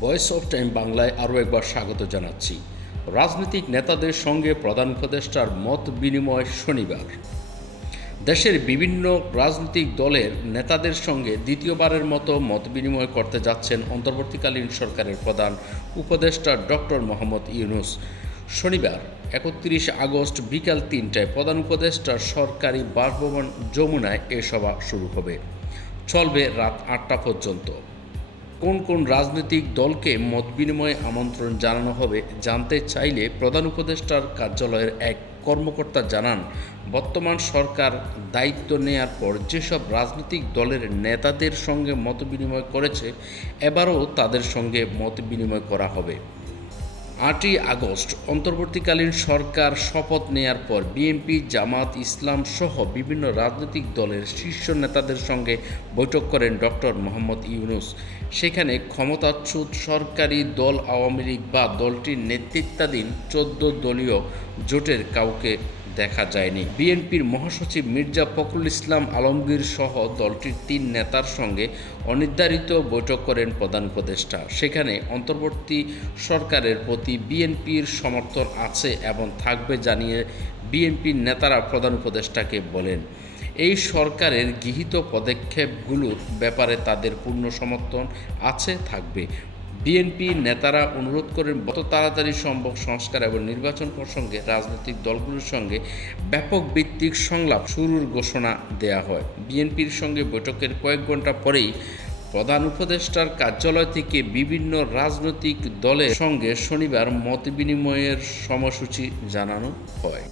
Voice of time বাংলায় আরও একবার স্বাগত জানাচ্ছি। রাজনৈতিক নেতাদের সঙ্গে প্রধান উপদেষ্টার মত বিনিময় শনিবার। দেশের বিভিন্ন রাজনৈতিক দলের নেতাদের সঙ্গে দ্বিতীয়বারের মতো মত বিনিময় করতে যাচ্ছেন অন্তর্বর্তীকালীন সরকারের প্রধান উপদেষ্টা ডক্টর মোহাম্মদ ইউনুস। শনিবার, একত্রিশ আগস্ট বিকাল তিনটায় প্রধান উপদেষ্টার সরকারি বাসভবন যমুনায় এ সভা শুরু হবে। চলবে রাত আটটা পর্যন্ত। কোন কোন রাজনৈতিক দলকে মত বিনিময়ে আমন্ত্রণ জানানো হবে জানতে চাইলে প্রধান উপদেষ্টার কার্যালয়ের এক কর্মকর্তা জানান, বর্তমান সরকার দায়িত্ব নেয়ার পর যেসব রাজনৈতিক দলের নেতাদের সঙ্গে মত বিনিময় করেছে, এবারও তাদের সঙ্গে মত বিনিময় করা হবে। আটই আগস্ট অন্তর্বর্তীকালীন সরকার শপথ নেয়ার পর বিএনপি, জামাত ইসলাম সহ বিভিন্ন রাজনৈতিক দলের শীর্ষ নেতাদের সঙ্গে বৈঠক করেন ডক্টর মোহাম্মদ ইউনুস। সেখানে ক্ষমতাচ্যুত সরকারি দল আওয়ামী লীগ বা দলটির নেতৃত্বাধীন চোদ্দ দলীয় জোটের কাউকে দেখা যায়নি। বিএনপির মহাসচিব মির্জা ফখরুল ইসলাম আলমগীর সহ দলটির তিন নেতার সঙ্গে অনির্ধারিত বৈঠক করেন প্রধান উপদেষ্টা। সেখানে অন্তর্বর্তী সরকারের প্রতি বিএনপির সমর্থন আছে এবং থাকবে জানিয়ে বিএনপির নেতারা প্রধান উপদেষ্টাকে বলেন। এই সরকারের গৃহীত পদক্ষেপগুলোর ব্যাপারে তাদের পূর্ণ সমর্থন আছে, থাকবে। বিএনপি নেতারা অনুরোধ করেন যত তাড়াতাড়ি সম্ভব সংস্কার এবং নির্বাচন প্রসঙ্গে রাজনৈতিক দলগুলোর সঙ্গে ব্যাপক ভিত্তিক সংলাপ শুরুর ঘোষণা দেয়া হয়। বিএনপির সঙ্গে বৈঠকের কয়েক ঘণ্টা পরেই প্রধান উপদেষ্টার কার্যালয় থেকে বিভিন্ন রাজনৈতিক দলের সঙ্গে শনিবার মত বিনিময়ের সময়সূচি জানানো হয়।